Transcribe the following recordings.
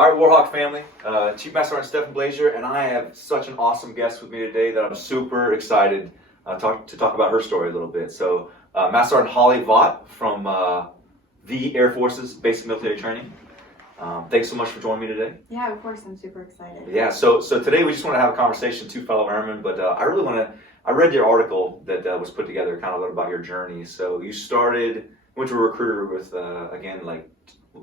All right, Warhawk family, Chief Master Sergeant Stephen Blazier, and I have such an awesome guest with me today that I'm super excited to talk about her story a little bit. So, Master Sergeant Holly Vaught from the Air Force's Basic Military Training. Thanks so much for joining me today. Yeah, of course, I'm super excited. Yeah, so today we just want to have a conversation, two fellow airmen, but I read your article that was put together, kind of a little about your journey. So you went to a recruiter with, again, like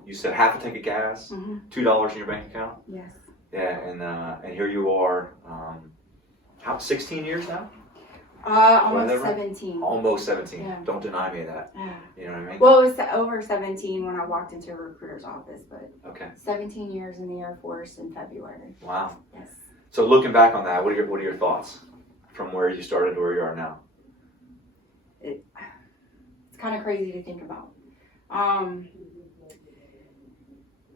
you said, half a tank of gas, $2 in your bank account. Yes. Yeah, and here you are, 16 years now? Almost 17. Almost 17. Yeah. Don't deny me of that. Yeah. You know what I mean? Well, it was over 17 when I walked into a recruiter's office, but Okay. 17 years in the Air Force in February. Wow. Yes. So looking back on that, what are your thoughts from where you started to where you are now? It's kind of crazy to think about.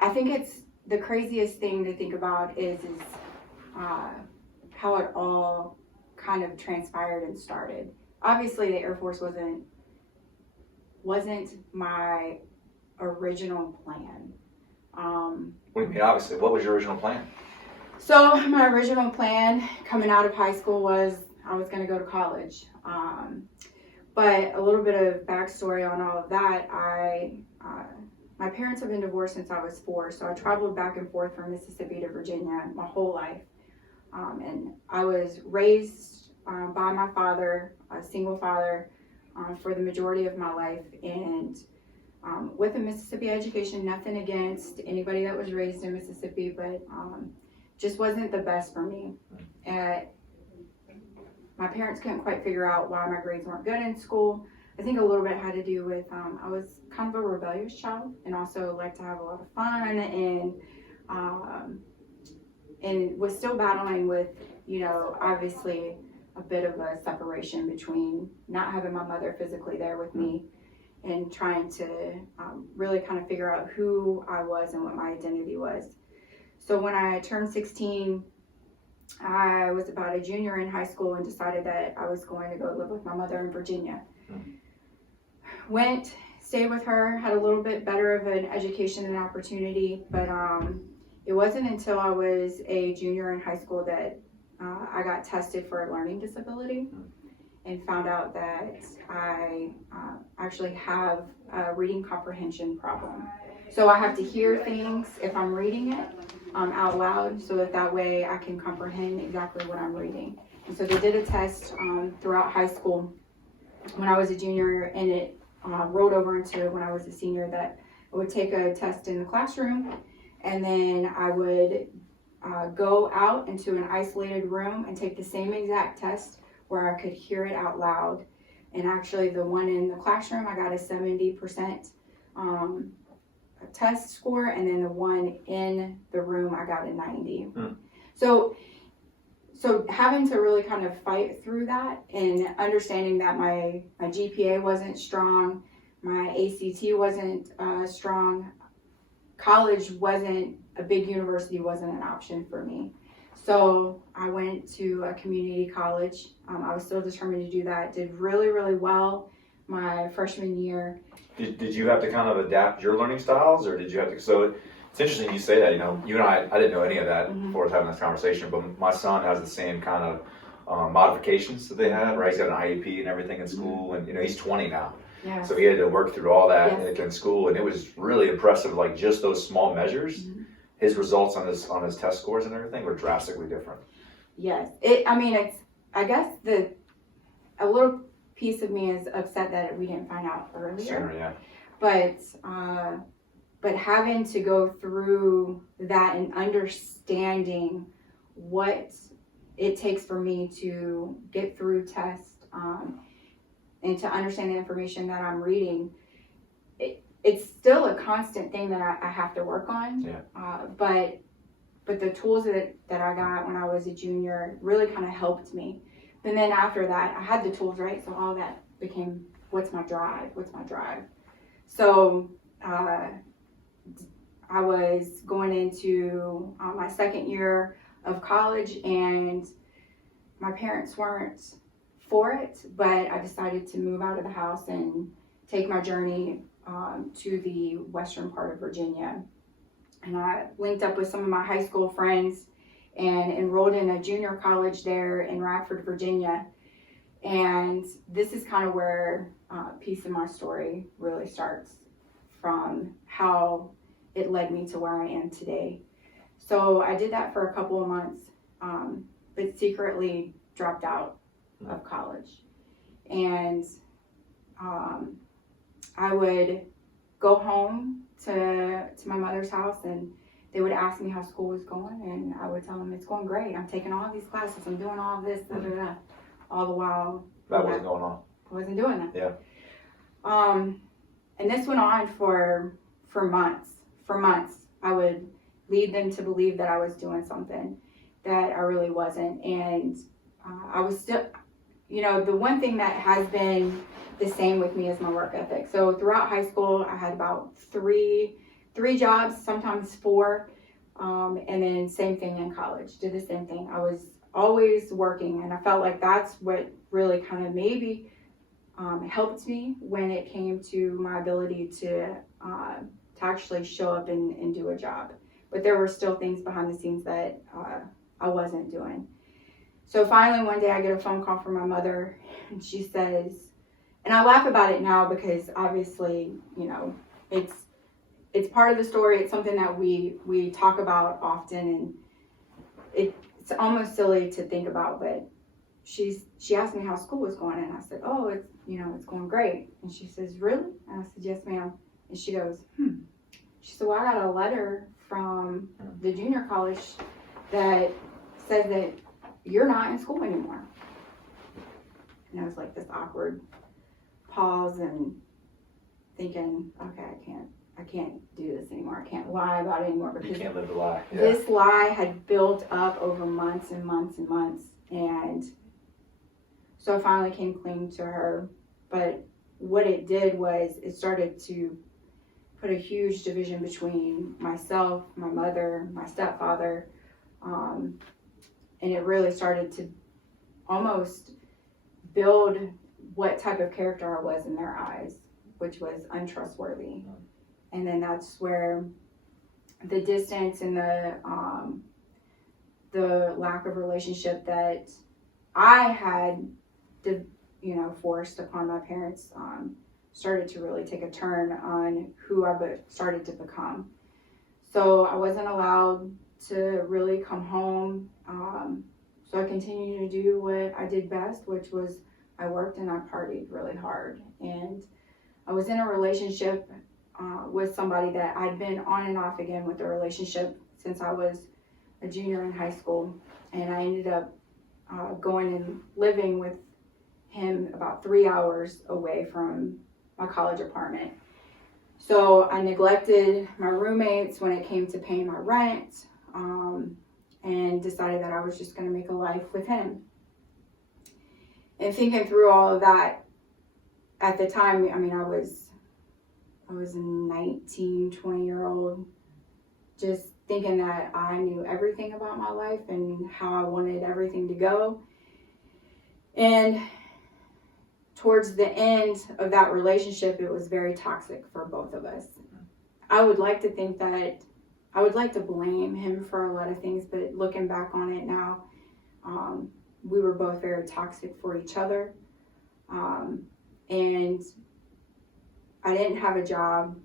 I think it's the craziest thing to think about is how it all kind of transpired and started. Obviously, the Air Force wasn't my original plan. What do you mean, obviously? What was your original plan? So my original plan coming out of high school was I was going to go to college. But a little bit of backstory on all of that, my parents have been divorced since I was 4, so I traveled back and forth from Mississippi to Virginia my whole life. And I was raised by my father, a single father, for the majority of my life. And with a Mississippi education, nothing against anybody that was raised in Mississippi, but just wasn't the best for me. My parents couldn't quite figure out why my grades weren't good in school. I think a little bit had to do with I was kind of a rebellious child and also liked to have a lot of fun and was still battling with, obviously a bit of a separation between not having my mother physically there with me and trying to really kind of figure out who I was and what my identity was. So when I turned 16, I was about a junior in high school and decided that I was going to go live with my mother in Virginia. Stayed with her, had a little bit better of an education and opportunity, but it wasn't until I was a junior in high school that I got tested for a learning disability and found out that I actually have a reading comprehension problem. So I have to hear things if I'm reading it out loud so that way I can comprehend exactly what I'm reading. And so they did a test throughout high school when I was a junior, and it rolled over into when I was a senior that I would take a test in the classroom, and then I would go out into an isolated room and take the same exact test where I could hear it out loud. And actually the one in the classroom, I got a 70% test score, and then the one in the room, I got a 90. So having to really kind of fight through that and understanding that my GPA wasn't strong, my ACT wasn't strong, college wasn't, a big university wasn't an option for me. So I went to a community college. I was still determined to do that, did really, really well my freshman year. Did you have to kind of adapt your learning styles, or did you have to, so it's interesting you say that, you and I didn't know any of that before having this conversation, but my son has the same kind of modifications that they have, right? He's got an IEP and everything in school, and he's 20 now. Yeah. So he had to work through all that in school, and it was really impressive, like just those small measures, his results on his test scores and everything were drastically different. Yes. I guess a little piece of me is upset that we didn't find out earlier. Sure, yeah. But having to go through that and understanding what it takes for me to get through tests and to understand the information that I'm reading, it's still a constant thing that I have to work on. Yeah. But the tools that I got when I was a junior really kind of helped me. And then after that, I had the tools, right? So all that became, what's my drive? So I was going into my second year of college, and my parents weren't for it, but I decided to move out of the house and take my journey to the western part of Virginia. And I linked up with some of my high school friends and enrolled in a junior college there in Radford, Virginia. And this is kind of where a piece of my story really starts, from how it led me to where I am today. So I did that for a couple of months, but secretly dropped out of college. And I would go home to my mother's house, and they would ask me how school was going, and I would tell them it's going great. I'm taking all these classes, I'm doing all of this, da, da, da. All the while That wasn't going on. I wasn't doing that. Yeah. And this went on for months. For months, I would lead them to believe that I was doing something that I really wasn't. And I was still, the one thing that has been the same with me is my work ethic. So throughout high school, I had about three jobs, sometimes 4. And then same thing in college, did the same thing. I was always working, and I felt like that's what really kind of maybe helped me when it came to my ability to actually show up and do a job. But there were still things behind the scenes that I wasn't doing. So finally one day I get a phone call from my mother, and she says, and I laugh about it now because obviously, it's part of the story. It's something that we talk about often, and it's almost silly to think about, but she asked me how school was going, and I said, oh, it's going great. And she says, really? And I said, yes, ma'am. And she goes, She said, well, I got a letter from the junior college that says that you're not in school anymore. And I was like this awkward pause and thinking, okay, I can't do this anymore. I can't lie about it anymore, because You can't live the lie. Yeah. this lie had built up over months and months and months. And so I finally came clean to her. But what it did was it started to put a huge division between myself, my mother, my stepfather. And it really started to almost build what type of character I was in their eyes, which was untrustworthy. And then that's where the distance and the lack of relationship that I had, forced upon my parents, started to really take a turn on who I started to become. So I wasn't allowed to really come home. So I continued to do what I did best, which was I worked and I partied really hard. And I was in a relationship with somebody that I'd been on and off again with the relationship since I was a junior in high school. And I ended up going and living with him about 3 hours away from my college apartment. So I neglected my roommates when it came to paying my rent, and decided that I was just going to make a life with him. And thinking through all of that, at the time, I was a 19, 20-year-old, just thinking that I knew everything about my life and how I wanted everything to go. And towards the end of that relationship, it was very toxic for both of us. I would like to think that I would like to blame him for a lot of things, but looking back on it now, we were both very toxic for each other. And I didn't have a job.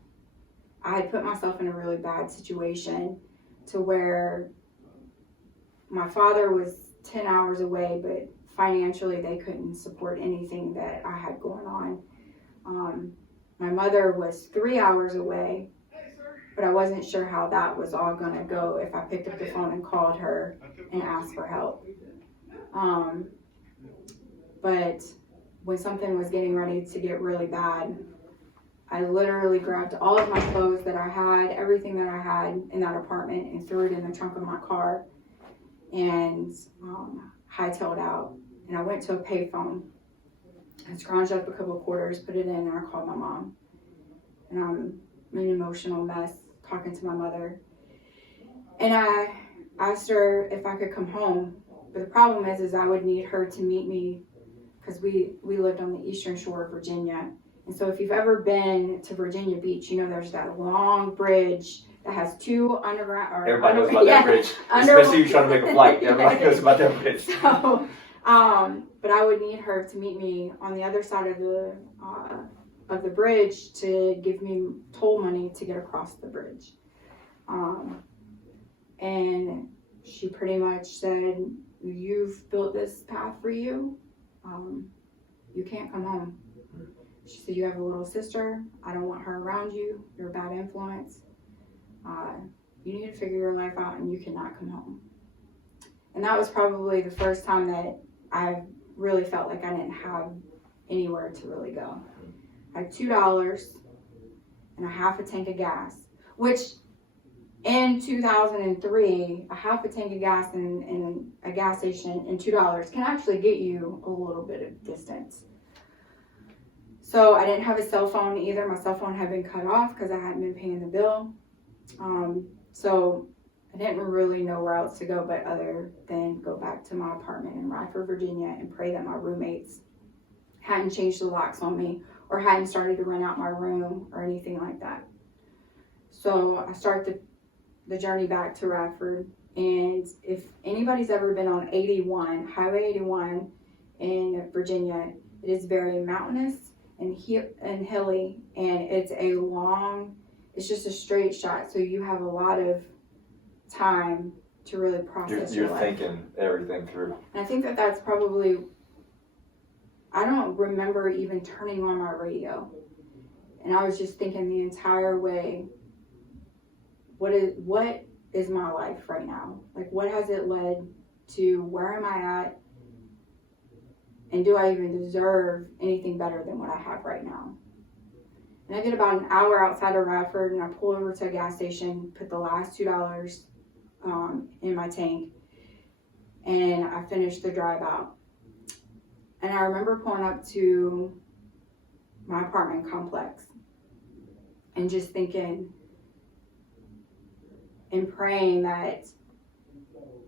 I had put myself in a really bad situation to where my father was 10 hours away, but financially they couldn't support anything that I had going on. My mother was 3 hours away, but I wasn't sure how that was all gonna go if I picked up the phone and called her and asked for help. But when something was getting ready to get really bad, I literally grabbed all of my clothes that I had, everything that I had in that apartment, and threw it in the trunk of my car and hightailed out. And I went to a payphone. I scrounged up a couple of quarters, put it in, and I called my mom. And I'm an emotional mess talking to my mother. And I asked her if I could come home. But the problem is I would need her to meet me because we lived on the eastern shore of Virginia. And so if you've ever been to Virginia Beach, you know there's that long bridge that has two underground. Or Everybody knows about that bridge, especially if you're trying to make a flight. Everybody knows about that bridge. So, but I would need her to meet me on the other side of the bridge to give me toll money to get across the bridge. And she pretty much said, "You've built this path for you. You can't come home." She said, "You have a little sister. I don't want her around you. You're a bad influence. You need to figure your life out and you cannot come home." And that was probably the first time that I really felt like I didn't have anywhere to really go. I had $2 and a half a tank of gas, which in 2003, a half a tank of gas in a gas station and $2 can actually get you a little bit of distance. So I didn't have a cell phone either. My cell phone had been cut off because I hadn't been paying the bill. So I didn't really know where else to go but other than go back to my apartment in Radford, Virginia, and pray that my roommates hadn't changed the locks on me or hadn't started to rent out my room or anything like that. So I started the journey back to Radford. And if anybody's ever been on 81, Highway 81 in Virginia, it is very mountainous and hilly, and it's just a straight shot, so you have a lot of time to really process your life. You're thinking everything through. And I think that's probably, I don't remember even turning on my radio, and I was just thinking the entire way, what is my life right now? Like, what has it led to? Where am I at? And do I even deserve anything better than what I have right now? And I get about an hour outside of Radford, and I pull over to a gas station, put the last $2 in my tank, and I finish the drive out. And I remember pulling up to my apartment complex and just thinking and praying that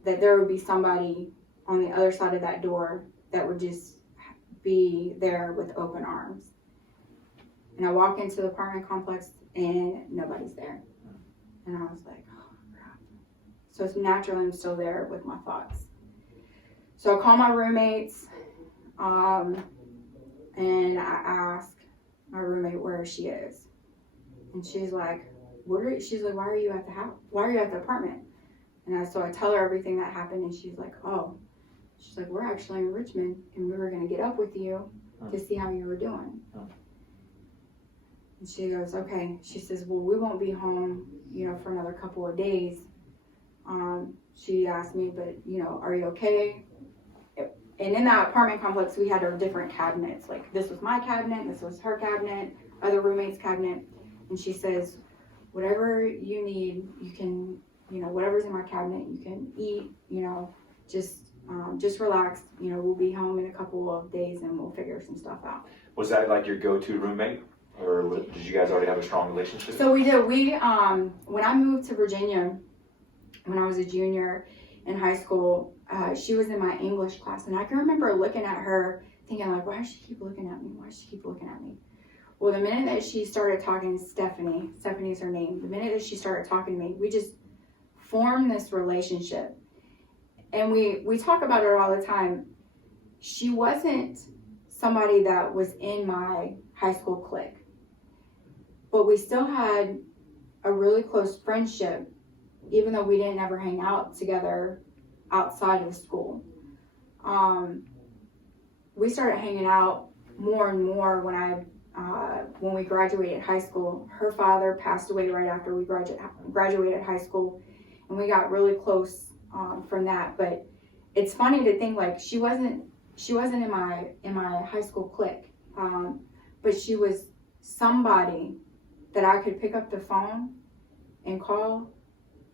there would be somebody on the other side of that door that would just be there with open arms. And I walk into the apartment complex and nobody's there. And I was like, oh crap. So it's naturally I'm still there with my thoughts. So I call my roommates, and I ask my roommate where she is. And she's like, why are you at the house? Why are you at the apartment? And so I tell her everything that happened, and she's like, oh. She's like, we're actually in Richmond, and we were going to get up with you to see how you were doing. And she goes, okay. She says, well, we won't be home, for another couple of days. She asked me, but, are you okay? And in that apartment complex, we had our different cabinets. Like, this was my cabinet, this was her cabinet, other roommate's cabinet. And she says, whatever you need, you can, whatever's in my cabinet, you can eat, just relax. We'll be home in a couple of days and we'll figure some stuff out. Was that like your go-to roommate, or did you guys already have a strong relationship? So we did. When I moved to Virginia, when I was a junior in high school, she was in my English class, and I can remember looking at her thinking like, why does she keep looking at me? Why does she keep looking at me? Well, the minute that she started talking, Stephanie's her name, the minute that she started talking to me, we just formed this relationship. And we talk about it all the time. She wasn't somebody that was in my high school clique, but we still had a really close friendship, even though we didn't ever hang out together outside of school. We started hanging out more and more when we graduated high school. Her father passed away right after we graduated high school, and we got really close from that. But it's funny to think like she wasn't in my high school clique, but she was somebody that I could pick up the phone and call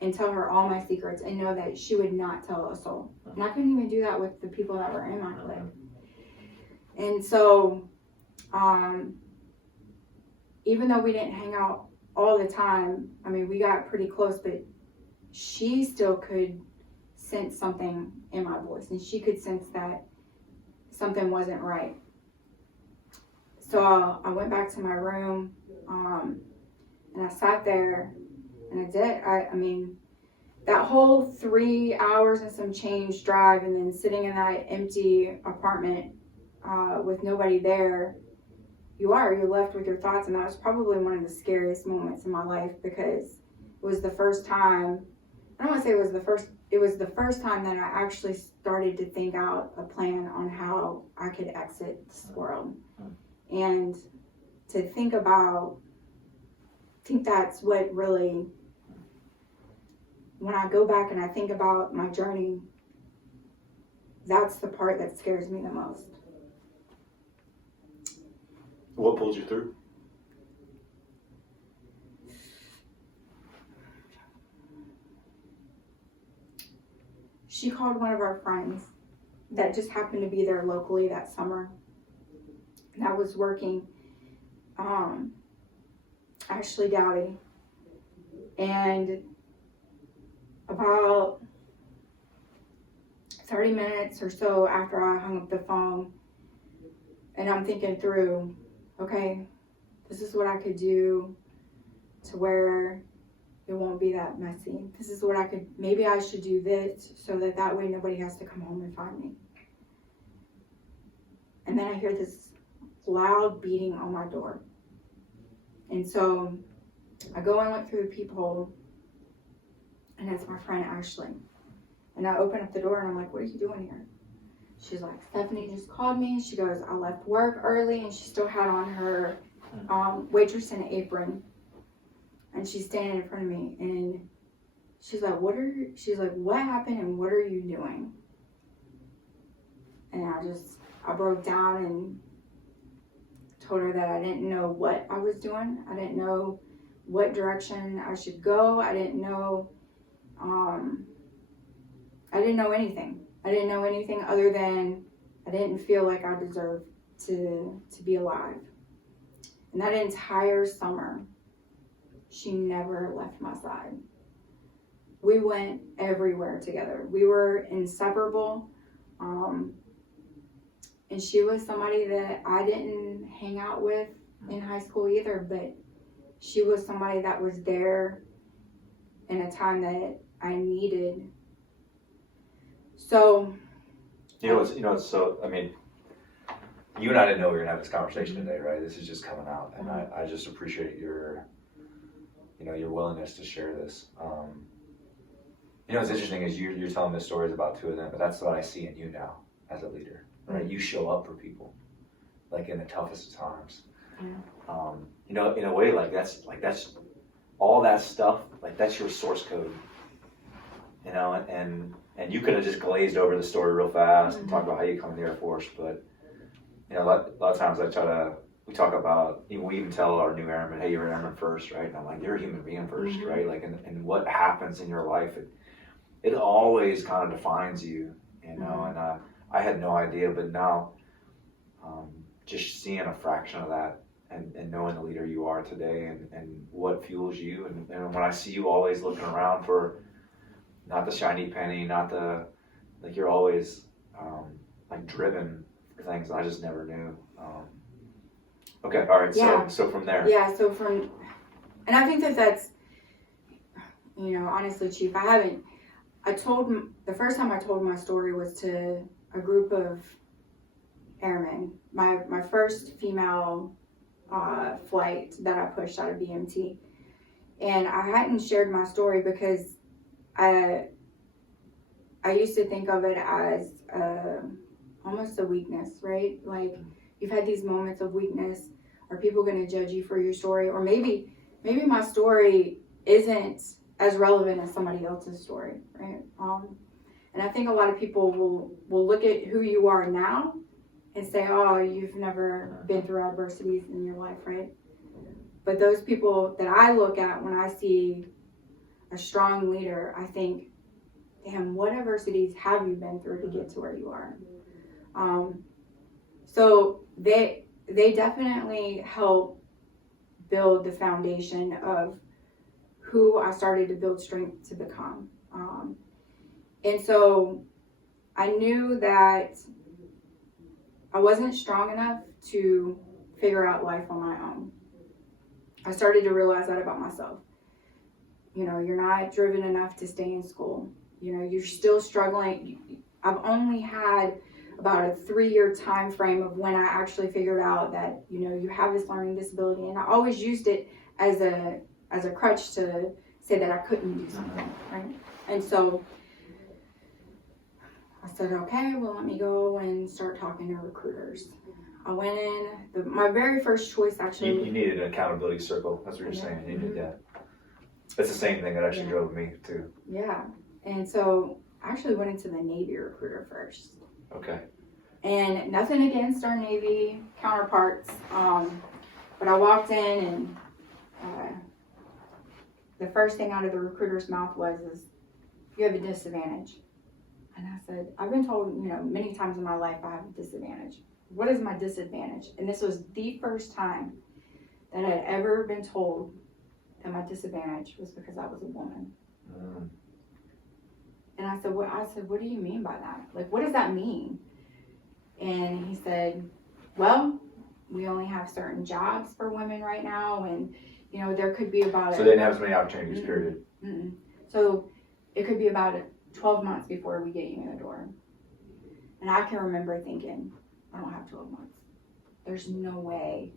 and tell her all my secrets and know that she would not tell a soul. And I couldn't even do that with the people that were in my clique. And so even though we didn't hang out all the time, I mean, we got pretty close, but she still could sense something in my voice, and she could sense that something wasn't right. So I went back to my room, and I sat there And that's it. I mean, that whole 3 hours and some change drive and then sitting in that empty apartment with nobody there, you're left with your thoughts. And that was probably one of the scariest moments in my life, because it was the first time, I don't want to say it was the first time that I actually started to think out a plan on how I could exit this world. And to think that's what really, when I go back and I think about my journey, that's the part that scares me the most. What pulled you through? She called one of our friends that just happened to be there locally that summer, that was working, Ashley Dowdy, and about 30 minutes or so after I hung up the phone, and I'm thinking through, okay, this is what I could do to where it won't be that messy. This is what maybe I should do this so that way nobody has to come home and find me. And then I hear this loud beating on my door. And so I go and look through the peephole, and it's my friend Ashley. And I open up the door and I'm like, what are you doing here? She's like, Stephanie just called me. She goes, I left work early, and she still had on her waitress and apron. And she's standing in front of me, and she's like, what happened and what are you doing? And I broke down and told her that I didn't know what I was doing. I didn't know what direction I should go. I didn't know anything. I didn't know anything other than I didn't feel like I deserved to be alive. And that entire summer, she never left my side. We went everywhere together. We were inseparable. And she was somebody that I didn't hang out with in high school either, but she was somebody that was there in a time that I needed. So, So, I mean, you and I didn't know we were gonna have this conversation today, right? This is just coming out, and I just appreciate your willingness to share this. What's interesting is you're telling the stories about two of them, but that's what I see in you now as a leader, right? You show up for people, like in the toughest of times. Yeah. In a way, that's all that stuff, like that's your source code, and you could have just glazed over the story real fast and talked about how you come in the Air Force, but a lot of times we talk about, we even tell our new airmen, hey, you're an airman first, right? And I'm like, you're a human being first, right? Like, and what happens in your life, it always kind of defines you, and I had no idea, but now just seeing a fraction of that and knowing the leader you are today and what fuels you, and when I see you always looking around for not the shiny penny, not the, like you're always driven for things I just never knew. Okay, all right, yeah. So from there. Yeah, and I think that's, honestly, Chief, the first time I told my story was to a group of airmen, my first female flight that I pushed out of BMT. And I hadn't shared my story because I used to think of it as almost a weakness, right? Like, you've had these moments of weakness. Are people going to judge you for your story? Or maybe my story isn't as relevant as somebody else's story, right? And I think a lot of people will look at who you are now and say, oh, you've never been through adversities in your life, right? But those people that I look at when I see a strong leader, I think, damn, what adversities have you been through to get to where you are? So they definitely help build the foundation of who I started to build strength to become. And so I knew that I wasn't strong enough to figure out life on my own. I started to realize that about myself. you know, you're not driven enough to stay in school. You know, you're still struggling. I've only had about a 3-year time frame of when I actually figured out that, you know, you have this learning disability, and I always used it as a crutch to say that I couldn't do something, right? And so I said, okay, well, let me go and start talking to recruiters. I went in, my very first choice actually. You needed an accountability circle. That's what you're saying. You needed that. That's the same thing that actually drove me too. Yeah. And so I actually went into the Navy recruiter first. Okay. And nothing against our Navy counterparts. But I walked in and the first thing out of the recruiter's mouth was, you have a disadvantage. And I said, I've been told, you know, many times in my life I have a disadvantage. What is my disadvantage? And this was the first time that I'd ever been told that my disadvantage was because I was a woman. Mm. And I said, what do you mean by that? Like, what does that mean? And he said, well, we only have certain jobs for women right now, and, you know, there could be about So they didn't have as many opportunities, period. So it could be about 12 months before we get you in the door. And I can remember thinking, I don't have 12 months. There's no way.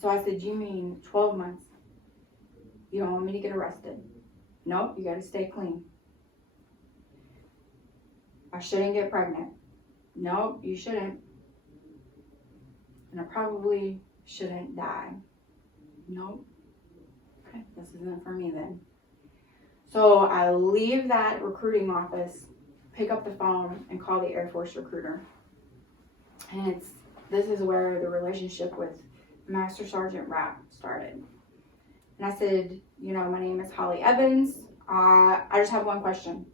So I said, you mean 12 months? You don't want me to get arrested? Nope, you got to stay clean. I shouldn't get pregnant. Nope, you shouldn't. And I probably shouldn't die. Nope. Okay, this isn't for me then. So I leave that recruiting office, pick up the phone, and call the Air Force recruiter. And this is where the relationship with Master Sergeant Rapp started. And I said, you know, my name is Holly Evans. I just have one question.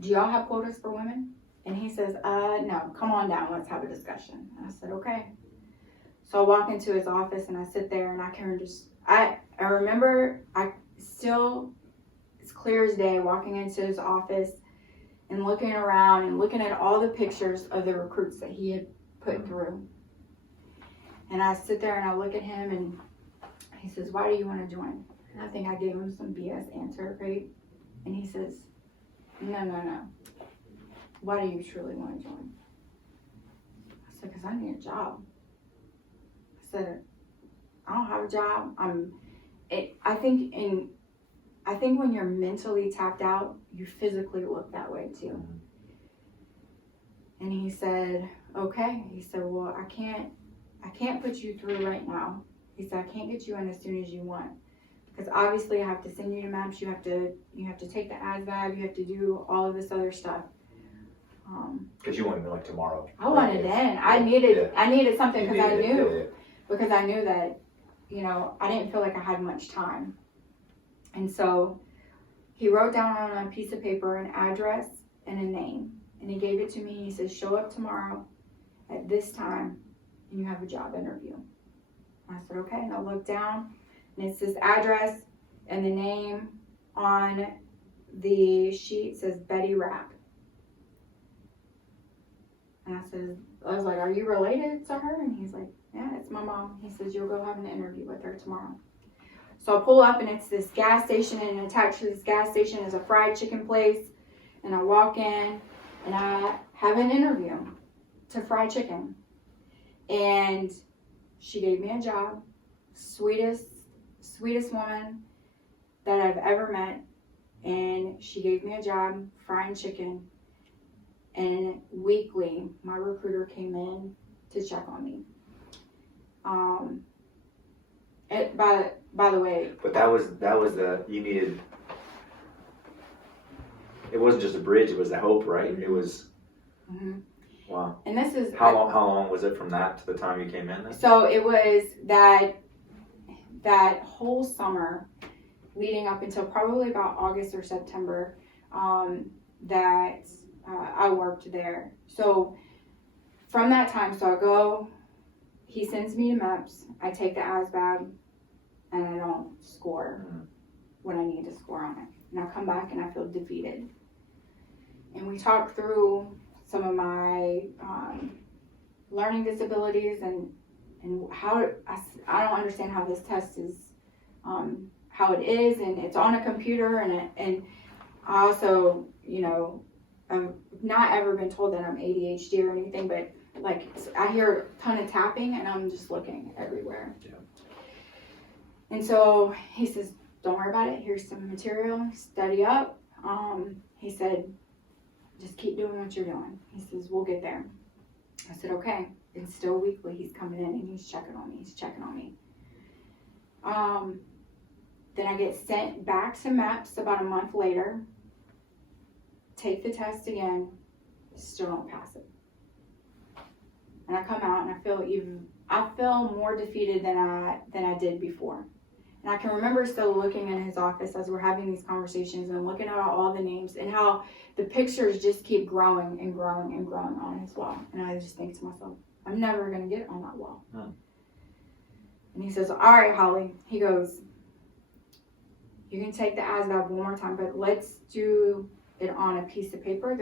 Do y'all have quotas for women? And he says, no, come on down, let's have a discussion. And I said, okay. So I walk into his office and I sit there and I remember, it's clear as day, walking into his office and looking around and looking at all the pictures of the recruits that he had put through. And I sit there and I look at him and he says, why do you want to join? And I think I gave him some BS answer, right? And he says, no. Why do you truly want to join? I said, because I need a job. I said, I don't have a job. I think when you're mentally tapped out, you physically look that way too. And he said, okay. He said, well, I can't put you through right now. He said, I can't get you in as soon as you want. Because obviously I have to send you to MAPS, you have to take the ASVAB, you have to do all of this other stuff. Because you wanted like tomorrow. I wanted then. I needed something because I knew that, you know, I didn't feel like I had much time. And so he wrote down on a piece of paper an address and a name. And he gave it to me. He says, show up tomorrow at this time and you have a job interview. I said, okay. And I looked down and it's this address and the name on the sheet says Betty Rapp. And I was like, are you related to her? And he's like, yeah, it's my mom. He says, you'll go have an interview with her tomorrow. So I pull up and it's this gas station, and attached to this gas station is a fried chicken place. And I walk in and I have an interview to fried chicken. And she gave me a job. Sweetest woman that I've ever met. And she gave me a job frying chicken. And weekly, my recruiter came in to check on me. By the way. But that was you needed. It wasn't just a bridge; it was the hope, right? It was. Mm-hmm. Wow. And this is how long was it from that to the time you came in? Then? So it was that whole summer, leading up until probably about August or September, that I worked there. So from that time, so I go. He sends me to MEPS. I take the ASVAB, and I don't score what I need to score on it. And I come back and I feel defeated. And we talk through some of my learning disabilities and how I don't understand how this test is, how it is, and it's on a computer, and I also, I've not ever been told that I'm ADHD or anything, but like I hear a ton of tapping and I'm just looking everywhere. Yeah. And so he says, don't worry about it. Here's some material, study up. He said, just keep doing what you're doing. He says, we'll get there. I said, okay. It's still weekly. He's coming in and he's checking on me. Then I get sent back to MEPS about a month later. Take the test again. Still don't pass it. And I come out and I feel more defeated than I did before. And I can remember still looking in his office as we're having these conversations and looking at all the names and how the pictures just keep growing and growing and growing on his wall. And I just think to myself, I'm never going to get on that wall. And he says, all right, Holly. He goes, you can take the ASVAB one more time, but let's do it on a piece of paper.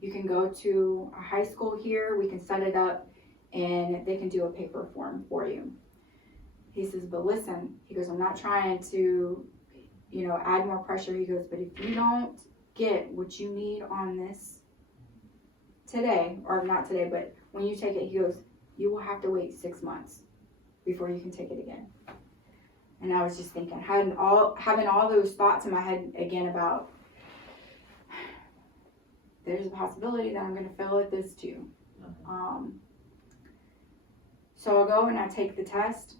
You can go to a high school here. We can set it up and they can do a paper form for you. He says, but listen, he goes, I'm not trying to, add more pressure. He goes, but if you don't get what you need on this today, or not today, but when you take it, he goes, you will have to wait 6 months before you can take it again. And I was just thinking, having all those thoughts in my head again about, there's a possibility that I'm going to fail at this too. So I'll go and I take the test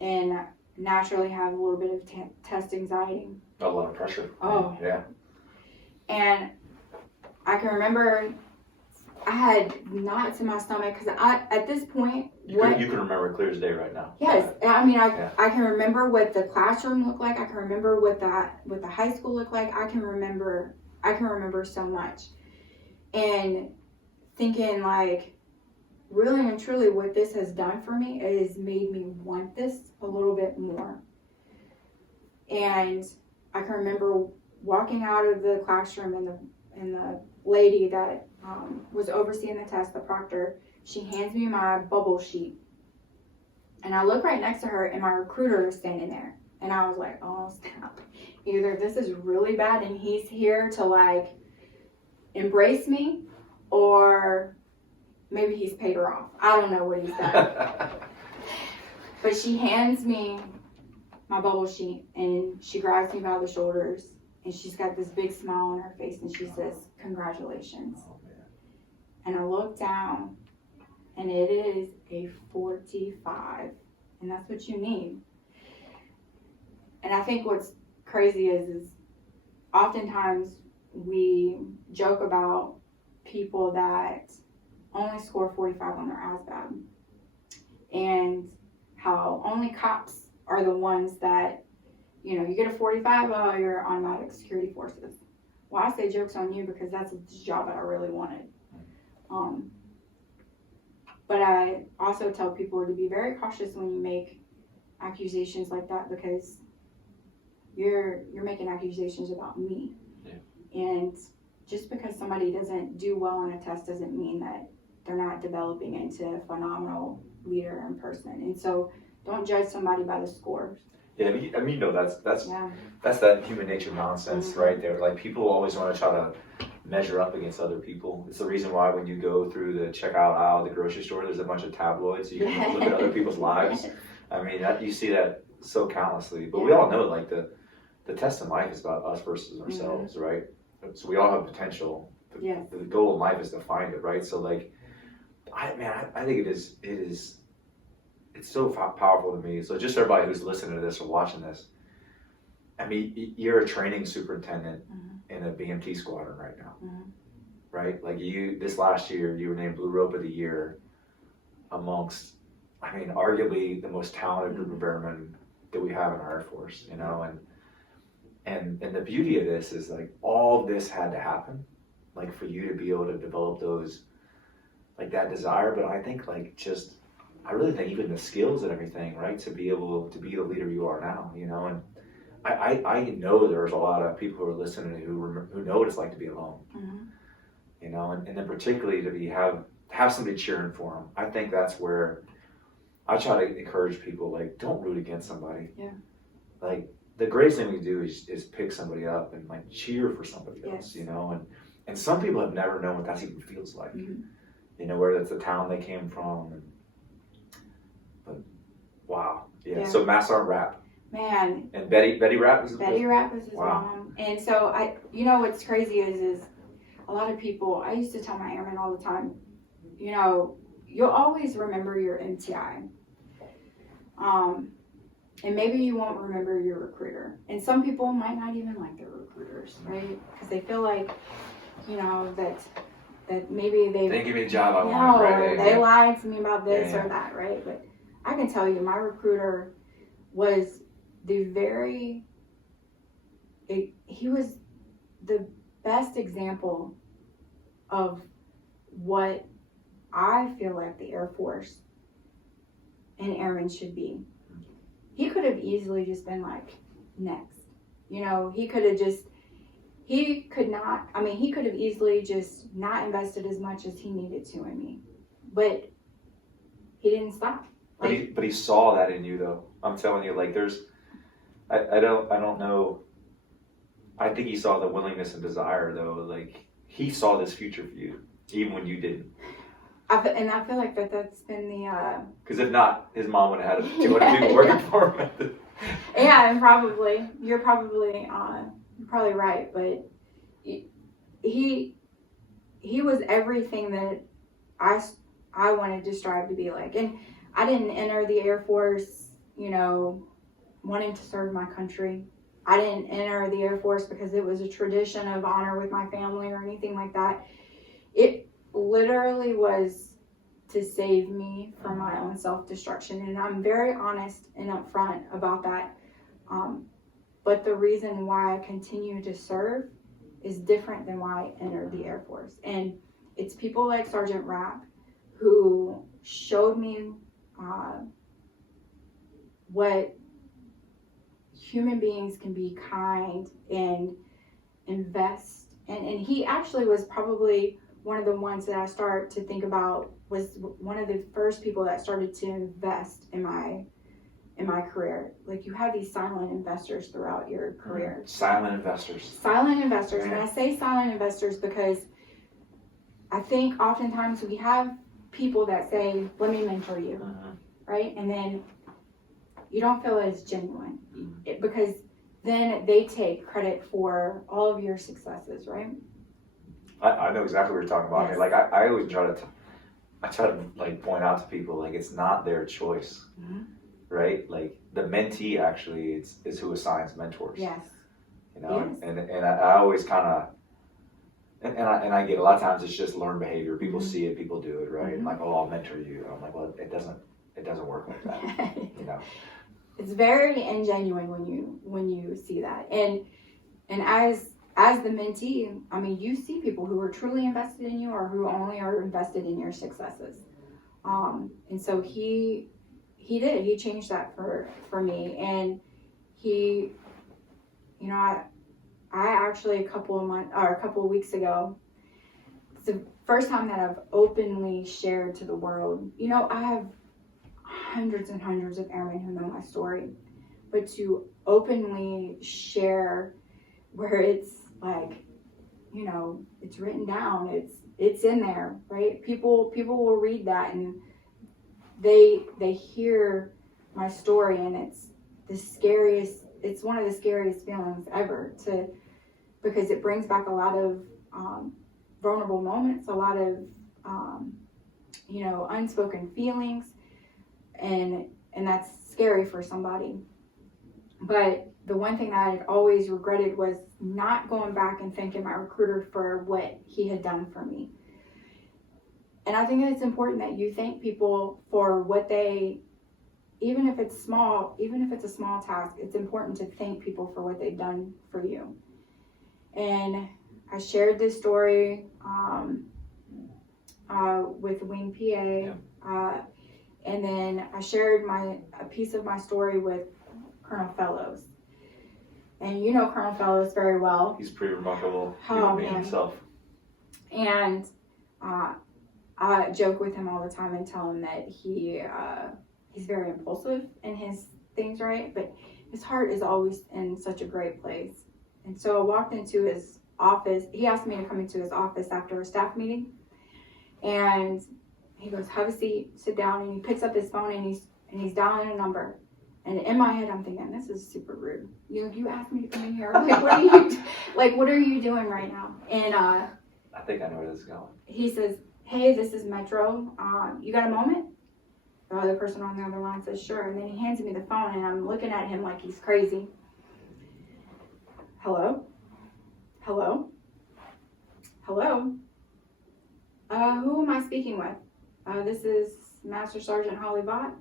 and naturally have a little bit of test anxiety. A lot of pressure. Oh. Yeah. And I can remember I had knots in my stomach because at this point, you can remember clear as day right now. Yes, I mean, I can remember what the classroom looked like. I can remember what the high school looked like. I can remember so much, and thinking like, really and truly, what this has done for me is made me want this a little bit more. And I can remember walking out of the classroom and the lady that was overseeing the test, the proctor, she hands me my bubble sheet. And I look right next to her and my recruiter is standing there. And I was like, oh snap. Either this is really bad and he's here to like embrace me, or maybe he's paid her off. I don't know what he's done. But she hands me my bubble sheet and she grabs me by the shoulders and she's got this big smile on her face and she says, congratulations. Oh, man. And I look down and it is a 45, and that's what you need. And I think what's crazy is oftentimes we joke about people that only score 45 on their ASVAB and how only cops are the ones that, you get a 45, oh, you're automatic security forces. Well, I say joke's on you because that's the job that I really wanted. But I also tell people to be very cautious when you make accusations like that, because you're making accusations about me. Yeah. And just because somebody doesn't do well on a test doesn't mean that they're not developing into a phenomenal leader in person. And so don't judge somebody by the scores. Yeah, I mean, that's that human nature nonsense right there. Like, people always want to try to measure up against other people. It's the reason why when you go through the checkout aisle at the grocery store, there's a bunch of tabloids so you can look at other people's lives. I mean, you see that so countlessly. But we all know, like, the test in life is about us versus ourselves, right? So we all have potential. The goal in life is to find it, right? So, like, I think it is. It's so powerful to me. So just everybody who's listening to this or watching this, I mean, you're a training superintendent in a BMT squadron right now, right? Like, this last year, you were named Blue Rope of the Year amongst, I mean, arguably the most talented group of airmen that we have in our Air Force, and the beauty of this is, like, all this had to happen, like, for you to be able to develop those, like, that desire. But I think, like, I really think even the skills and everything, right, to be able to be the leader you are now, and I know there's a lot of people who are listening who know what it's like to be alone, and then particularly to have somebody cheering for them. I think that's where I try to encourage people, like, don't root against somebody. Yeah. Like, the greatest thing we do is pick somebody up and like cheer for somebody else, Yes. and some people have never known what that even feels like, whether it's the town they came from, but wow, yeah. So Mass Art Rap, man, and Betty Rap was Betty Rap was his wow. mom, and so what's crazy is a lot of people. I used to tell my airmen all the time, you'll always remember your MTI. And maybe you won't remember your recruiter. And some people might not even like their recruiters, right? Because they feel like, that maybe they didn't give me a job I wanted, right? They lied to me about this or that, right? But I can tell you, my recruiter was he was the best example of what I feel like the Air Force and airmen should be. He could have easily just been like, next. He could have easily just not invested as much as he needed to in me. But he didn't stop. But he saw that in you, though. I'm telling you, like, I don't know. I think he saw the willingness and desire, though. Like, he saw this future for you, even when you didn't. And I feel like that's been the... Because if not, his mom would have had 200 people working for him. Yeah, and you're probably right, but he was everything that I wanted to strive to be like. And I didn't enter the Air Force, wanting to serve my country. I didn't enter the Air Force because it was a tradition of honor with my family or anything like that. It literally was to save me from my own self-destruction, and I'm very honest and upfront about that. But the reason why I continue to serve is different than why I entered the Air Force. And it's people like Sergeant Rapp who showed me what human beings can be kind and invest. And he actually was probably one of the ones that I start to think about, was one of the first people that started to invest in my career. Like, you have these silent investors throughout your career. Silent investors. Silent investors. And I say silent investors because I think oftentimes we have people that say, let me mentor you, right? And then you don't feel as genuine because then they take credit for all of your successes, right? I know exactly what you're talking about. Yes. Like, I always try to like point out to people, like, it's not their choice, right? Like, the mentee actually is who assigns mentors. Yes. Yes. And I always kind of, and I get a lot of times it's just learned behavior. People see it, people do it, right? Like, oh, I'll mentor you. I'm like, well, it doesn't work like that, It's very ingenuine when you see that, and as the mentee, I mean, you see people who are truly invested in you or who only are invested in your successes. And so he changed that for me. And he, I actually a couple of weeks ago, it's the first time that I've openly shared to the world. I have hundreds and hundreds of airmen who know my story, but to openly share where it's like, it's written down, it's in there, right? People will read that and they hear my story, and it's one of the scariest feelings ever, because it brings back a lot of vulnerable moments, a lot of unspoken feelings, and that's scary for somebody. But the one thing that I always regretted was not going back and thanking my recruiter for what he had done for me. And I think it's important that you thank people for what even if it's a small task, it's important to thank people for what they've done for you. And I shared this story with Wing PA, and then I shared a piece of my story with Colonel Fellows. And you know Colonel Fellows very well. He's pretty remarkable human being himself. And I joke with him all the time and tell him that he's very impulsive in his things, right? But his heart is always in such a great place. And so I walked into his office. He asked me to come into his office after a staff meeting. And he goes, have a seat, sit down. And he picks up his phone and he's dialing a number. And in my head, I'm thinking, this is super rude. You asked me to come in here. Like, what are you doing right now? And I think I know where this is going. he says, hey, this is Metro. You got a moment? The other person on the other line says, sure. And then he hands me the phone, and I'm looking at him like he's crazy. Hello? Hello? Hello? Who am I speaking with? This is Master Sergeant Holly Vaught.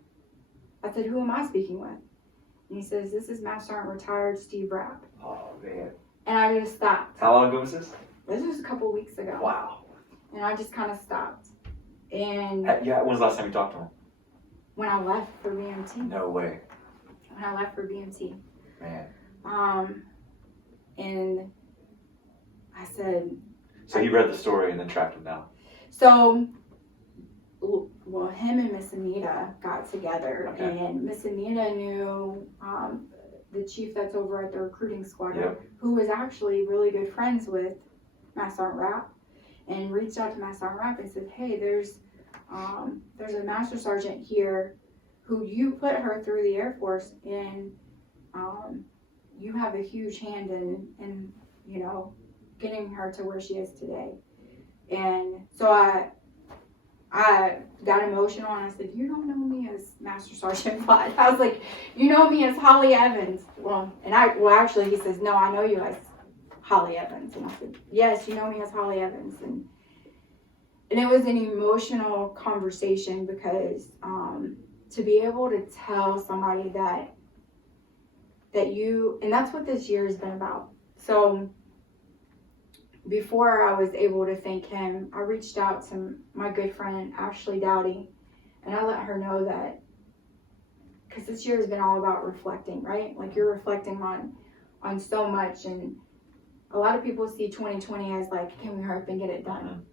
I said, who am I speaking with? And he says, this is Master Sergeant retired Steve Rapp. Oh, man. And I just stopped. How long ago was this? This was a couple weeks ago. Wow. And I just kind of stopped. And Yeah, when was the last time you talked to him? when I left for BMT. No way. When I left for BMT. Man. And I said... So you read the story and then tracked him down? So, well, him and Miss Anita got together. Okay. And Miss Anita knew the chief that's over at the recruiting squadron, Yep. who was actually really good friends with Master Sergeant Rapp, and reached out to Master Sergeant Rapp and said, hey, there's a Master Sergeant here who you put her through the Air Force, and you have a huge hand in getting her to where she is today. And so I got emotional, and I said, you don't know me as Master Sergeant Vaught. I was like, you know me as Holly Evans. Actually he says, no, I know you as Holly Evans. And I said, yes, you know me as Holly Evans. And it was an emotional conversation because to be able to tell somebody that you, and that's what this year has been about. So before I was able to thank him, I reached out to my good friend Ashley Dowdy, and I let her know that, because this year has been all about reflecting, right? Like, you're reflecting on so much, and a lot of people see 2020 as like, can we hurry up and get it done?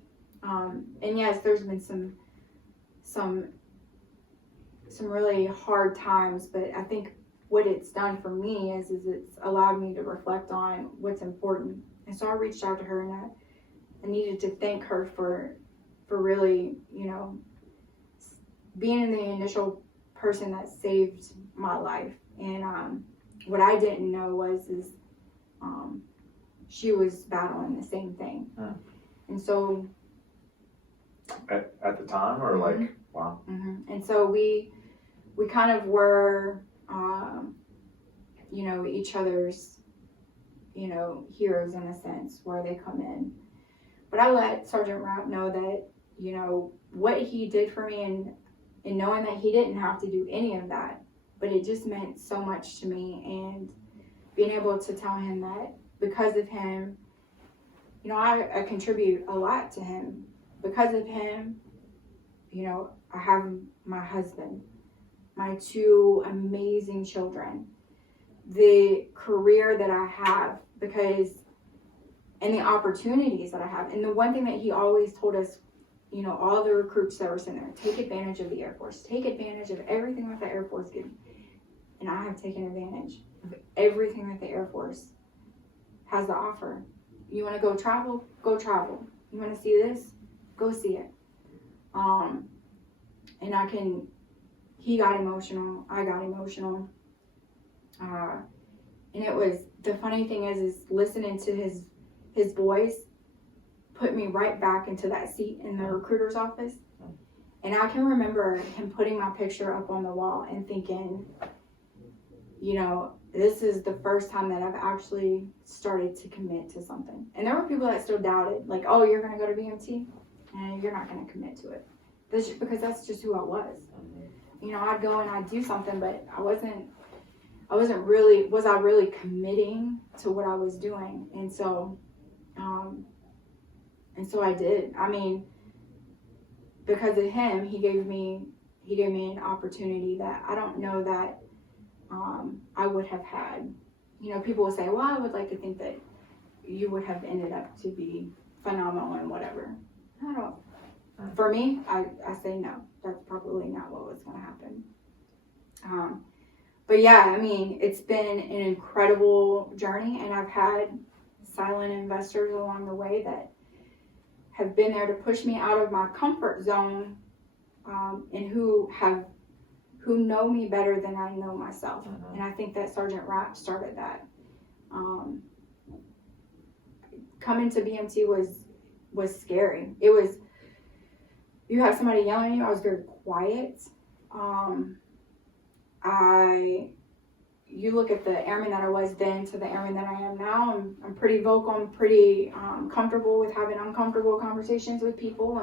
And yes, there's been some really hard times, but I think what it's done for me is it's allowed me to reflect on what's important. And so I reached out to her, and I needed to thank her for really, being the initial person that saved my life. And what I didn't know is she was battling the same thing. And so At the time, or like, wow. And so we kind of were, each other's, heroes in a sense, where they come in. But I let Sergeant Rapp know that, what he did for me, and knowing that he didn't have to do any of that, but it just meant so much to me, and being able to tell him that because of him, I contribute a lot to him. Because of him, I have my husband, my 2 amazing children, the career that I have, and the opportunities that I have. And the one thing that he always told us, all the recruits that were sitting there, take advantage of the Air Force, take advantage of everything that the Air Force gives. And I have taken advantage of everything that the Air Force has to offer. You want to go travel? Go travel. You want to see this? Go see it. And he got emotional, I got emotional. And it was, the funny thing is listening to his voice put me right back into that seat in the recruiter's office. And I can remember him putting my picture up on the wall and thinking, this is the first time that I've actually started to commit to something. And there were people that still doubted, like, oh, you're going to go to BMT? And you're not going to commit to it. Because that's just who I was. I'd go and I'd do something, but was I really committing to what I was doing? And so I did. I mean, because of him, he gave me an opportunity that I don't know that I would have had. People will say, well, I would like to think that you would have ended up to be phenomenal and whatever. I don't. For me, I say no. That's probably not what was going to happen. But yeah, I mean, it's been an incredible journey, and I've had silent investors along the way that have been there to push me out of my comfort zone, and who know me better than I know myself. Mm-hmm. And I think that Sergeant Rapp started that. Coming to BMT was scary. It was, you have somebody yelling at you. I was very quiet. You look at the airman that I was then to the airman that I am now. I'm pretty vocal. I'm pretty comfortable with having uncomfortable conversations with people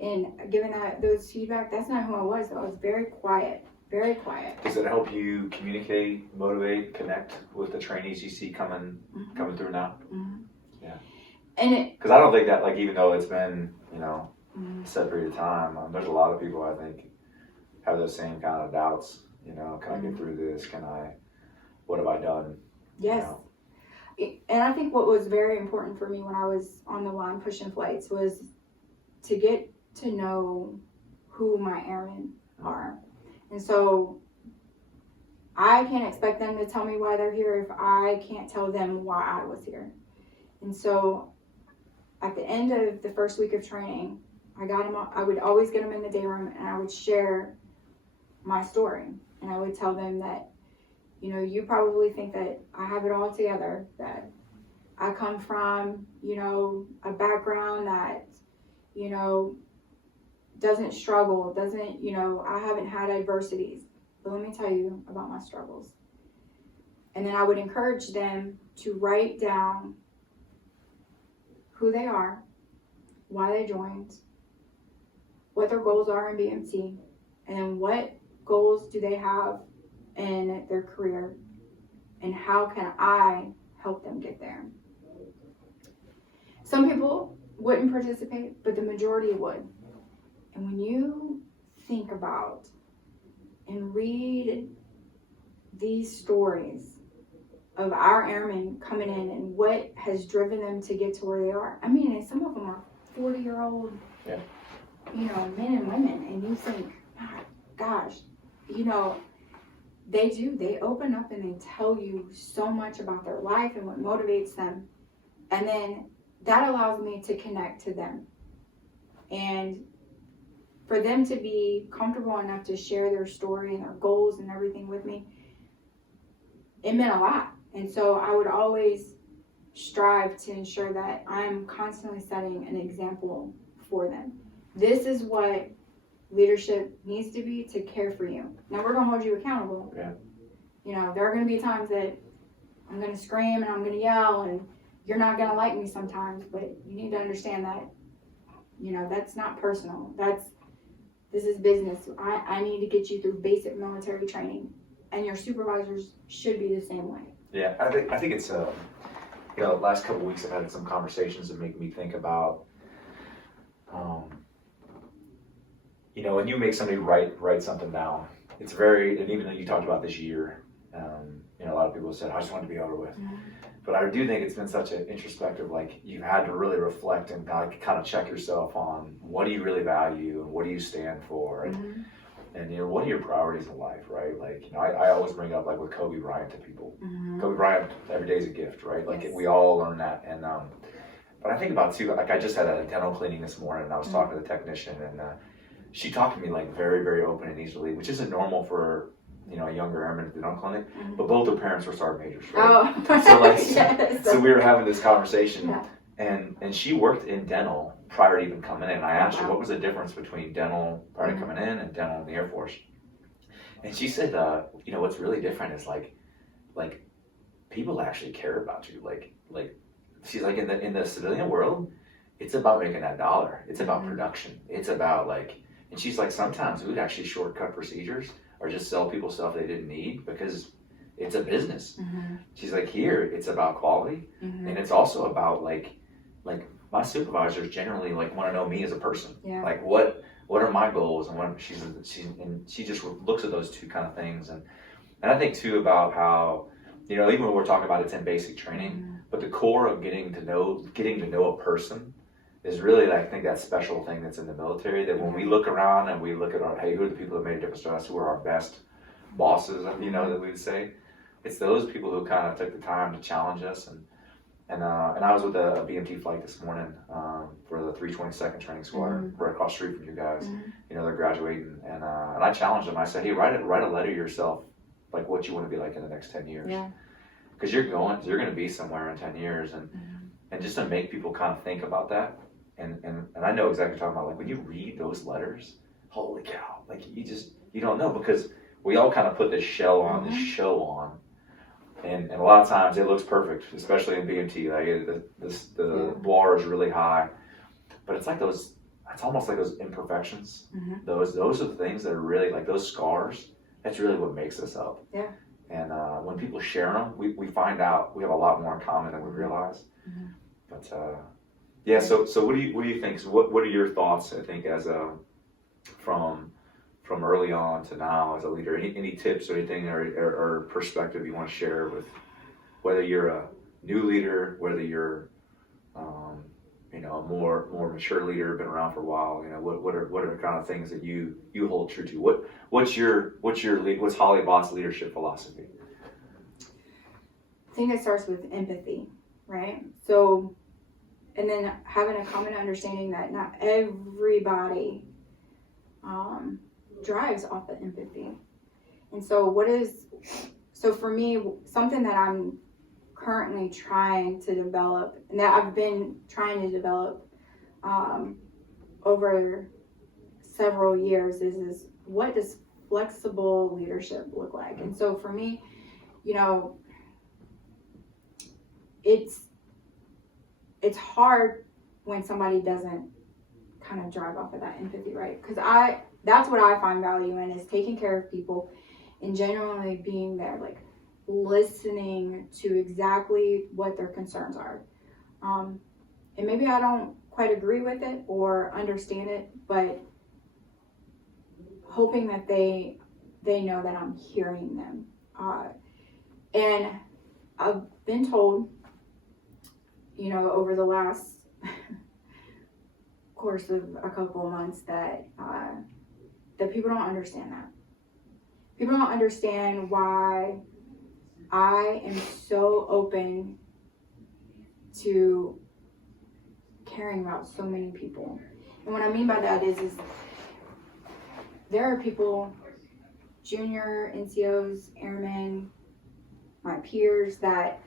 and giving those feedback. That's not who I was, though. I was very quiet. Very quiet. Does it help you communicate, motivate, connect with the trainees you see coming through now? Mm-hmm. Yeah. And because I don't think that, like, even though it's been, a set period of time, there's a lot of people I think have those same kind of doubts. Can I get through this? What have I done? Yes. And I think what was very important for me when I was on the line pushing flights was to get to know who my airmen are. And so I can't expect them to tell me why they're here if I can't tell them why I was here. And so at the end of the first week of training, I would always get them in the day room, and I would share my story. And I would tell them that, you probably think that I have it all together, that I come from, a background that, doesn't struggle, I haven't had adversities. But let me tell you about my struggles. And then I would encourage them to write down who they are, why they joined, what their goals are in BMT, and then what goals do they have in their career, and how can I help them get there. Some people wouldn't participate, but the majority would. And when you think about and read these stories of our airmen coming in and what has driven them to get to where they are, I mean, and some of them are 40-year-old, yeah. Men and women, and you think, my gosh, they open up and they tell you so much about their life and what motivates them. And then that allows me to connect to them. And for them to be comfortable enough to share their story and their goals and everything with me, it meant a lot. And so I would always strive to ensure that I'm constantly setting an example for them. This is what leadership needs to be, to care for you. Now, we're going to hold you accountable. Yeah. There are going to be times that I'm going to scream and I'm going to yell, and you're not going to like me sometimes, but you need to understand that, that's not personal. This is business. I need to get you through basic military training, and your supervisors should be the same way. Yeah, I think it's the last couple of weeks I've had some conversations that make me think about when you make somebody write something down, it's very, and even though you talked about this year, a lot of people have said, I just want to be over with. Mm-hmm. But I do think it's been such an introspective, like, you've had to really reflect and kind of check yourself on what do you really value and what do you stand for, and what are your priorities in life, right? Like, I always bring up, like, with Kobe Bryant to people. Mm-hmm. Kobe Bryant, every day is a gift, right? Like, yes. We all learn that. And but I think about too, like, I just had a dental cleaning this morning, and I was talking to the technician, and she talked to me, like, very, very open and easily, which isn't normal for a younger airman at the dental clinic. Mm-hmm. But both their parents were sergeant majors, right? Oh. So like, yes. So we were having this conversation, yeah. and she worked in dental prior to even coming in. I asked her what was the difference between dental prior to coming in and dental in the Air Force, and she said, what's really different is like people actually care about you. Like she's like, in the civilian world, it's about making that dollar. It's about production. It's about and she's like, sometimes we would actually shortcut procedures or just sell people stuff they didn't need because it's a business. Mm-hmm. She's like, here, it's about quality, and it's also about like my supervisors generally want to know me as a person. Yeah. Like what are my goals, and what she just looks at those two kind of things, and I think too about how even when we're talking about it's in basic training, but the core of getting to know a person is really, I think, that special thing that's in the military, that when we look around and we look at who are the people that made a difference to us, who are our best bosses, that we would say. It's those people who kind of took the time to challenge us. And I was with a BMT flight this morning for the 322nd training squad, right across the street from you guys. They're graduating, and I challenged them. I said, hey, write a letter to yourself, like what you want to be like in the next 10 years. Yeah. Because you're going to be somewhere in 10 years, and just to make people kind of think about that. And I know exactly what you're talking about. Like when you read those letters, holy cow! Like you don't know, because we all kind of put this shell on, this show on. And a lot of times it looks perfect, especially in BMT. Like the bar is really high, but it's like those. It's almost like those imperfections. Those are the things that are really like those scars. That's really what makes us up. Yeah. And when people share them, we find out we have a lot more in common than we realize. But yeah. So what do you think? So what are your thoughts? I think as from early on to now as a leader, any tips or anything or perspective you want to share with whether you're a new leader, whether you're a more mature leader, been around for a while, what are the kind of things that you hold true to? What's Holly Vaught's leadership philosophy? I think it starts with empathy, right? So, and then having a common understanding that not everybody drives off of empathy. And so for me, something that I'm currently trying to develop, and that I've been trying to develop over several years is what does flexible leadership look like? And so for me, it's hard when somebody doesn't kind of drive off of that empathy, right? Because that's what I find value in, is taking care of people and genuinely being there, like listening to exactly what their concerns are. And maybe I don't quite agree with it or understand it, but hoping that they know that I'm hearing them. And I've been told, over the last course of a couple of months that people don't understand that. People don't understand why I am so open to caring about so many people. And what I mean by that is there are people, junior NCOs, airmen, my peers that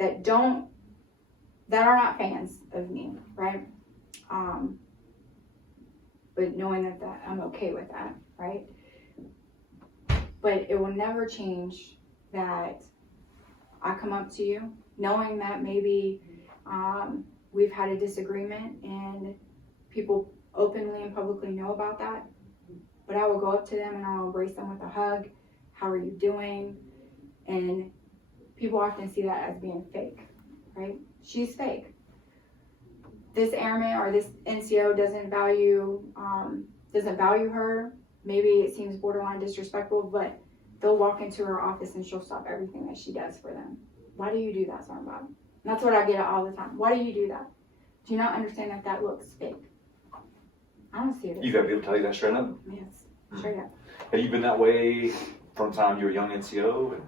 are not fans of me, right? But knowing that I'm okay with that, right? But it will never change that I come up to you knowing that maybe we've had a disagreement and people openly and publicly know about that. But I will go up to them and I'll embrace them with a hug. How are you doing? And people often see that as being fake, right? She's fake. This airman or this NCO doesn't value her. Maybe it seems borderline disrespectful, but they'll walk into her office and she'll stop everything that she does for them. Why do you do that, Sarnbad? That's what I get all the time. Why do you do that? Do you not understand that looks fake? I don't see it. You've got people tell you that straight up? Yes, straight up. Have you been that way from the time you were a young NCO?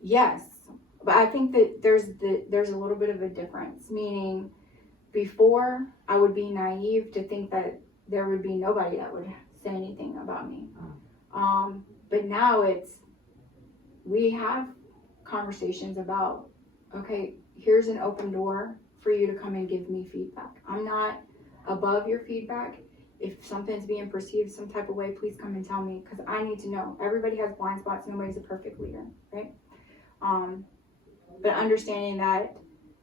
Yes, but I think that there's a little bit of a difference. Meaning, before I would be naive to think that there would be nobody that would say anything about me. But now we have conversations about, okay, here's an open door for you to come and give me feedback. I'm not above your feedback. If something's being perceived some type of way, please come and tell me, because I need to know. Everybody has blind spots. Nobody's a perfect leader, right? But understanding that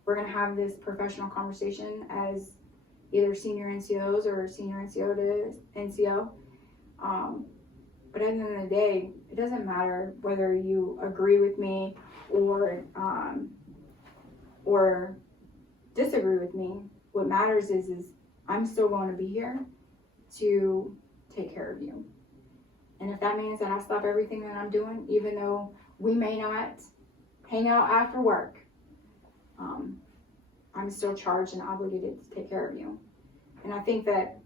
we're going to have this professional conversation as either senior NCOs or senior NCO to NCO. But at the end of the day, it doesn't matter whether you agree with me or disagree with me. What matters is I'm still going to be here to take care of you. And if that means that I stop everything that I'm doing, even though we may not hang out after work, I'm still charged and obligated to take care of you. And I think that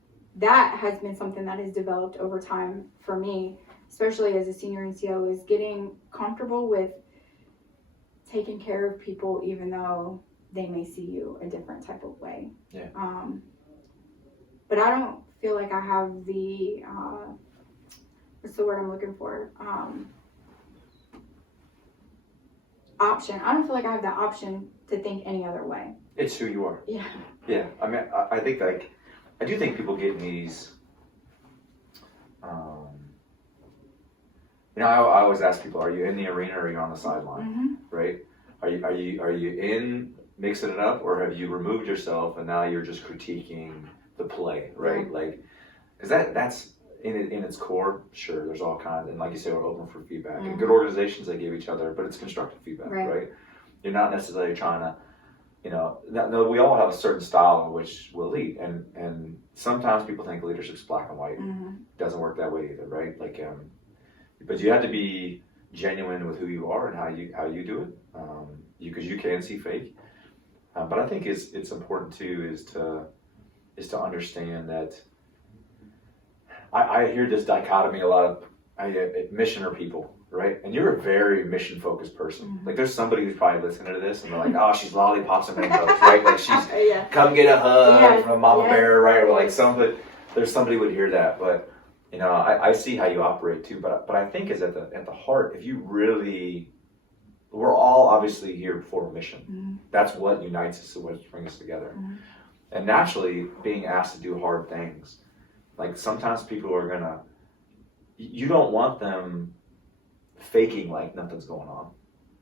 has been something that has developed over time for me, especially as a senior NCO, is getting comfortable with taking care of people even though they may see you a different type of way. Yeah. But I don't feel like I have the, what's the word I'm looking for? Option. I don't feel like I have the option to think any other way. It's who you are. Yeah. Yeah. I mean, I think like, I do think people get in these, you know, I always ask people, are you in the arena or are you on the sideline? Mm-hmm. Right? Are you in mixing it up, or have you removed yourself and now you're just critiquing the play, right? Yeah. Like, because that's in its core, sure, there's all kinds, and like you say, we're open for feedback. Mm-hmm. And good organizations, they give each other, but it's constructive feedback, right? You're not necessarily trying to, you know, no, we all have a certain style in which we'll lead, and sometimes people think leadership's black and white. Mm-hmm. Doesn't work that way either, right? Like, but you have to be genuine with who you are and how you do it, because you can see fake. But I think it's important too is to understand that I hear this dichotomy a lot of missioner people, right? And you're a very mission focused person. Mm-hmm. Like there's somebody who's probably listening to this and they're like, oh, she's lollipops and rainbows, right? Like she's Yeah. come get a hug from a mama Yes. bear, right? Or like there's somebody would hear that, but you know, I see how you operate too. But I think is at the heart, if you really, we're all obviously here for a mission. Mm-hmm. That's what unites us, what brings us together. Mm-hmm. And naturally, being asked to do hard things, like sometimes people are gonna, you don't want them faking like nothing's going on.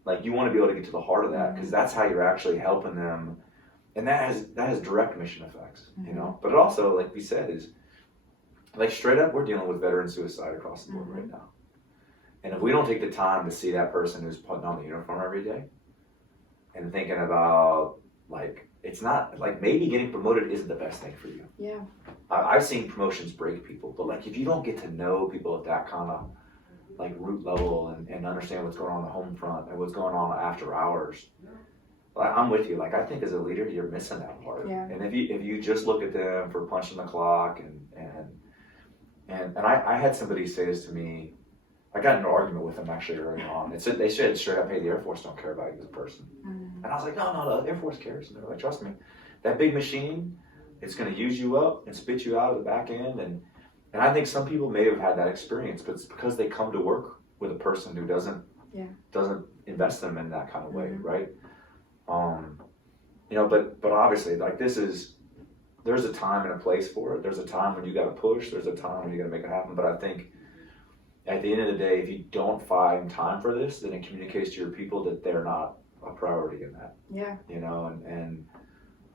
Like you want to be able to get to the heart of that, because that's how you're actually helping them, and that has direct mission effects, you know. But it also, like we said, is like straight up, we're dealing with veteran suicide across the board right now. And if we don't take the time to see that person who's putting on the uniform every day and thinking about, like, it's not, like, maybe getting promoted isn't the best thing for you. Yeah. I've seen promotions break people, but, like, if you don't get to know people at that kind of, like, root level and understand what's going on the home front and what's going on after hours, like, I'm with you. Like, I think as a leader, you're missing that part. Yeah. And if you just look at them for punching the clock and I had somebody say this to me. I got in an argument with them actually early on. They said straight up, hey, the Air Force don't care about you as a person. Mm-hmm. And I was like, no, the Air Force cares. And they're like, trust me, that big machine, it's going to use you up and spit you out of the back end. And I think some people may have had that experience, but it's because they come to work with a person who doesn't invest them in that kind of way, right? You know, but obviously, like there's a time and a place for it. There's a time when you got to push. There's a time when you got to make it happen. But I think at the end of the day, if you don't find time for this, then it communicates to your people that they're not a priority in that. Yeah. You know, and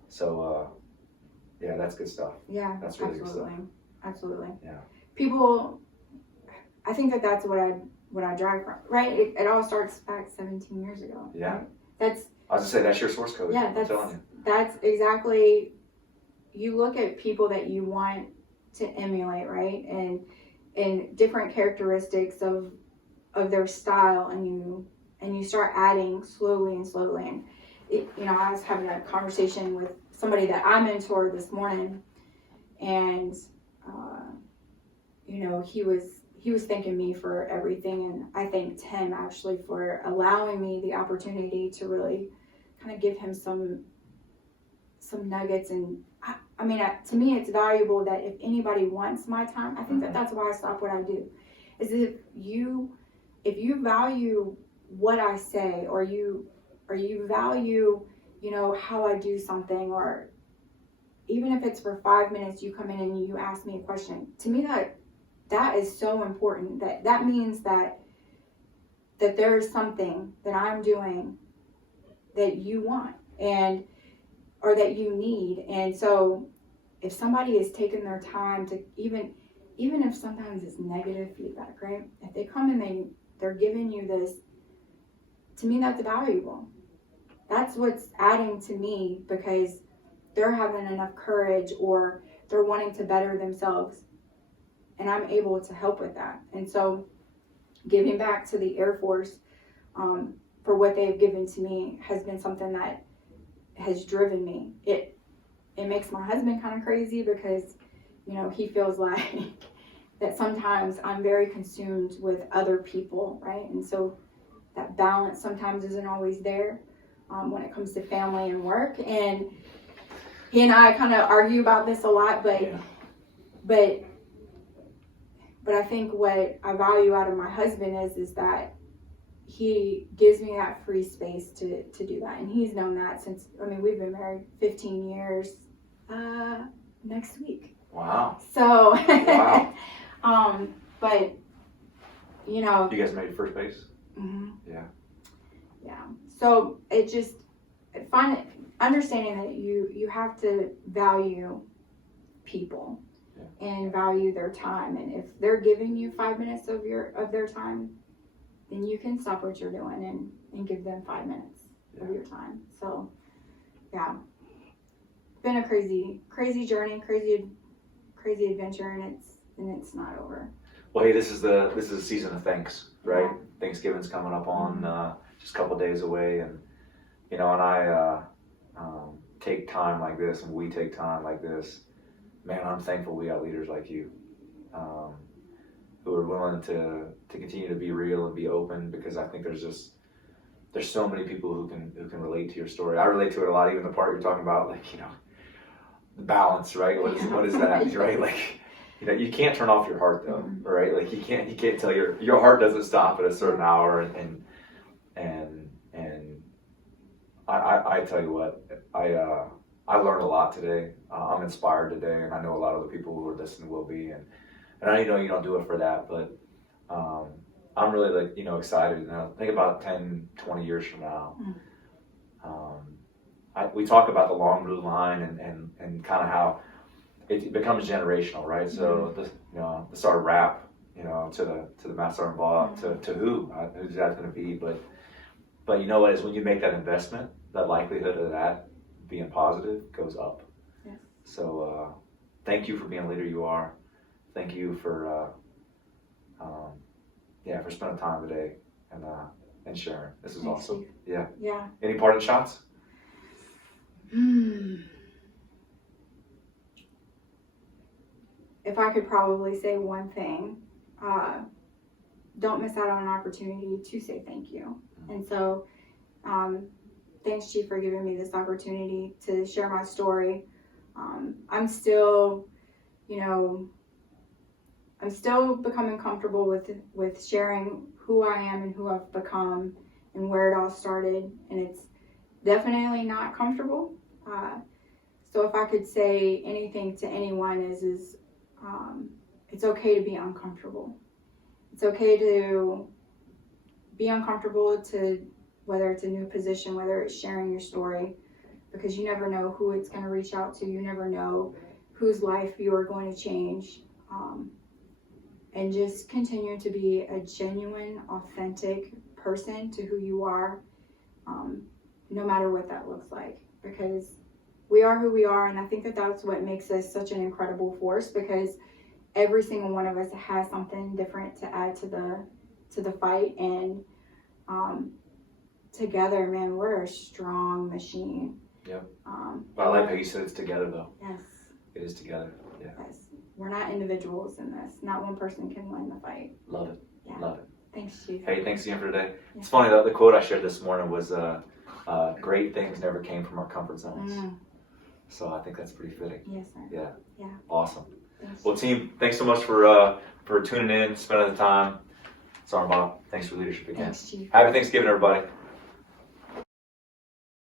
so, yeah, that's good stuff. Yeah, that's really good stuff. Absolutely. Yeah. People, I think that's what I drive from, right? It all starts back 17 years ago. Yeah. Right? I was gonna say that's your source code. Yeah, I'm telling you. That's exactly. You look at people that you want to emulate, right? And different characteristics of their style, and you start adding slowly. And you know, I was having a conversation with somebody that I mentored this morning, and you know, he was thanking me for everything, and I thanked him actually for allowing me the opportunity to really kind of give him some nuggets. And I mean, to me, it's valuable that if anybody wants my time, I think that's why I stop what I do. Is if you value what I say, or you value, you know, how I do something, or even if it's for 5 minutes, you come in and you ask me a question. To me, that is so important. That means that there is something that I'm doing that you want or that you need. And so if somebody is taking their time to even if sometimes it's negative feedback, right? If they come and they're giving you this, to me, that's valuable. That's what's adding to me, because they're having enough courage, or they're wanting to better themselves, and I'm able to help with that. And so giving back to the Air Force for what they've given to me has been something that has driven me. It makes my husband kind of crazy, because, you know, he feels like that sometimes I'm very consumed with other people, right? And so that balance sometimes isn't always there when it comes to family and work. And he and I kind of argue about this a lot, but I think what I value out of my husband is that he gives me that free space to do that. And he's known that since, I mean, we've been married 15 years next week. Wow. So, Wow. but, you know. You guys made first base? Mm-hmm. Yeah. Yeah. So it just, understanding that you have to value people and value their time. And if they're giving you 5 minutes of their time, then you can stop what you're doing and give them 5 minutes of your time. So, yeah. Been a crazy journey, crazy adventure, and it's not over. Well, hey, this is a season of thanks, right? Yeah. Thanksgiving's coming up on just a couple of days away, and and I take time like this, and we take time like this. Man, I'm thankful we got leaders like you, who are willing to continue to be real and be open, because I think there's so many people who can relate to your story. I relate to it a lot, even the part you're talking about, like, the balance, right? What is that, right? Like, you can't turn off your heart though, right? Like you can't tell your heart doesn't stop at a certain hour, and I tell you what, I learned a lot today. I'm inspired today, and I know a lot of the people who are listening will be, and I know you don't do it for that, but I'm really excited. Now think about 10, 20 years from now. We talk about the long blue line and kind of how it becomes generational, right? So the start of rap, to the Master and Vaught, to who's that going to be? But you know what is, when you make that investment, that likelihood of that being positive goes up. Yeah. So thank you for being the leader you are. Thank you for spending time today and sharing. This is Thanks, awesome. Steve. Yeah. Any parting shots? If I could probably say one thing, don't miss out on an opportunity to say thank you. And so, thanks, Chief, for giving me this opportunity to share my story. I'm still becoming comfortable with sharing who I am and who I've become and where it all started. And it's definitely not comfortable. So if I could say anything to anyone is it's okay to be uncomfortable. It's okay to be uncomfortable, to whether it's a new position, whether it's sharing your story, because you never know who it's going to reach out to. You never know whose life you are going to change. And just continue to be a genuine, authentic person to who you are, no matter what that looks like, because we are who we are. And I think that that's what makes us such an incredible force, because every single one of us has something different to add to the fight. And together, man, we're a strong machine. Yep. I like how you said it's together, though. Yes. It is together. Yeah. Yes. We're not individuals in this. Not one person can win the fight. Love it. Yeah. Love it. Thanks, Chief. Hey, thanks again for today. Yeah. It's funny, the quote I shared this morning was, great things never came from our comfort zones. So I think that's pretty fitting. Yes, sir. Yeah. Awesome. Thanks, Well, team, thanks so much for tuning in, spending the time. Sorry, Bob. Thanks for leadership again. Thanks, Chief. Happy Thanksgiving, everybody.